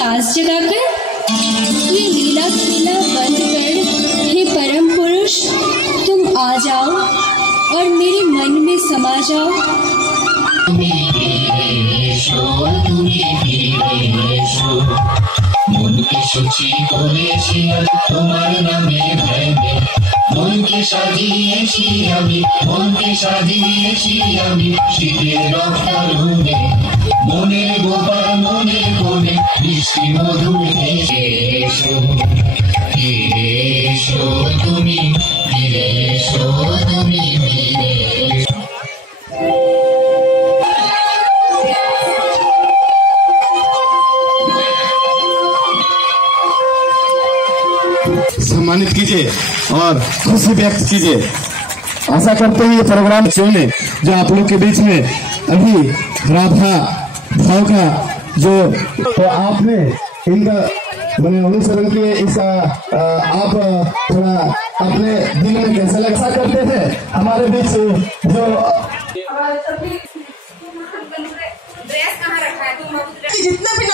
आस जगाकर ये लीला खेला बंद कर, हे परम पुरुष तुम आ जाओ और मेरे मन में समा जाओ। मन की सूची করেছি তোমার নামে ভেবে, মনকে সাজিয়েছি আমি, মনকে সাজিয়েছি আমি শীতের রক্তারুণে, মনের গোপাল মনের কোণে মিষ্টি মধুর এসো, এসো তুমি, এসো তুমি, सम्मानित कीजिए और खुशी व्यक्त कीजिए। आशा करते हैं ये प्रोग्राम चुने जो आप लोग के बीच में अभी राधा भाव का जो तो आपने इनका मैंने अनुसरण किए। इस आप थोड़ा अपने दिल में कैसा लगता करते थे हमारे बीच जो जितना भी